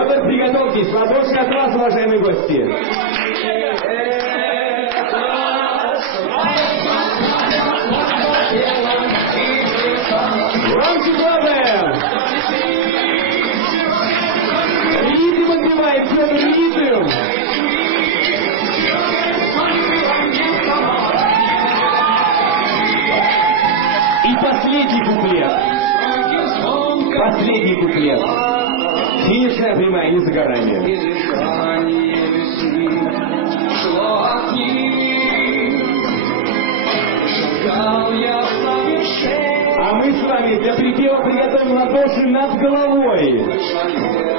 Петр, приготовьтесь. Ладошки от вас, уважаемые гости. Громче главное. Ритм отбивает, Петр, ритм. И последний куплет. Последний куплет. Финишная прямая, не за горами. А мы с вами для припева приготовим ладоши над головой.